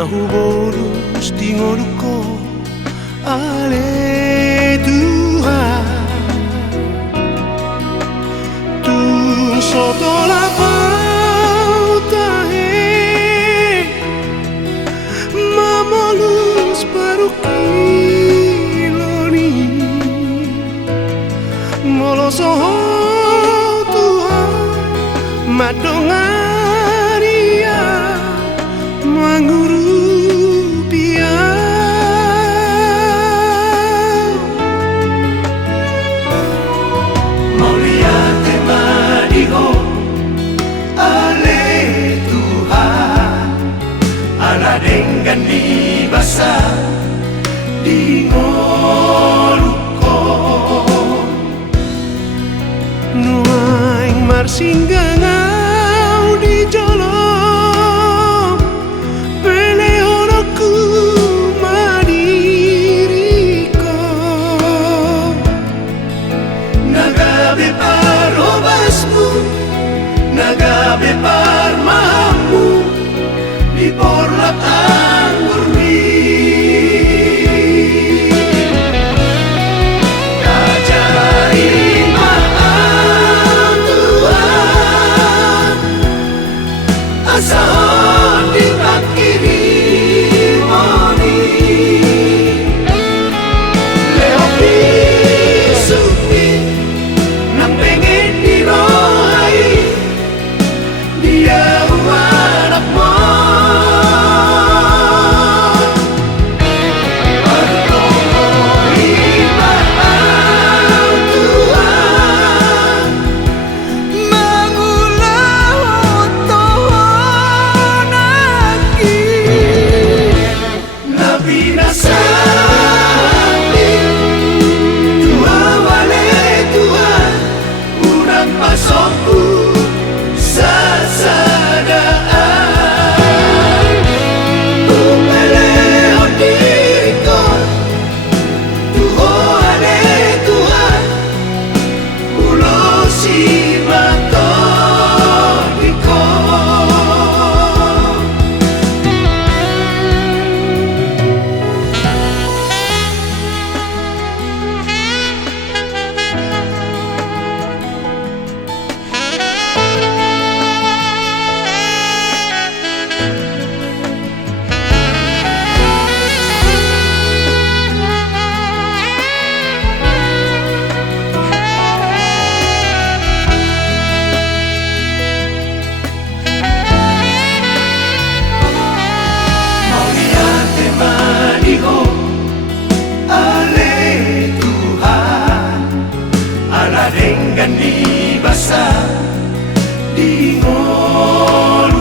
Nahuborus tingorko ale Tuhan tu soto la pauta mamolus parukiloni moloso Tuhan madongaria manguru dengan di basah di ngolukon nuaing marsingangau di jolong peleonoku madiriko nagabe parobasmu nagabe parmamu di porlap anggur keajaiban Tuhan asal dipakiri moni leopi supi nang pengen dirohai dia anak mo dengan di basah di ngolukon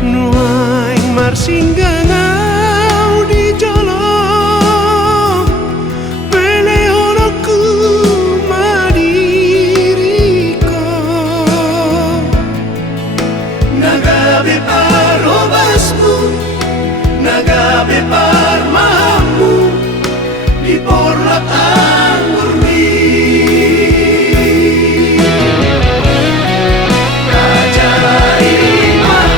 nuaing marsingangau di jolong peleonoku madiriko nagabe parobasmu nagabe parmamu di porlap anggur keajaiban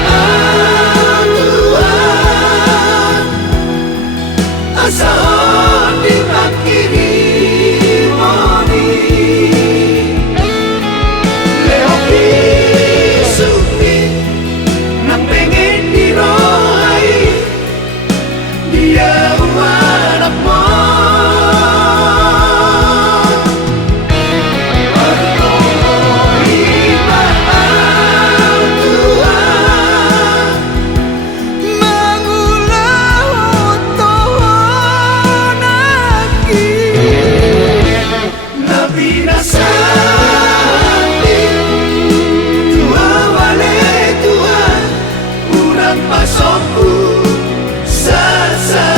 Tuhan asal dipakiri moni leopi supi nang pengen dirohai dia anak mo pasokku sasa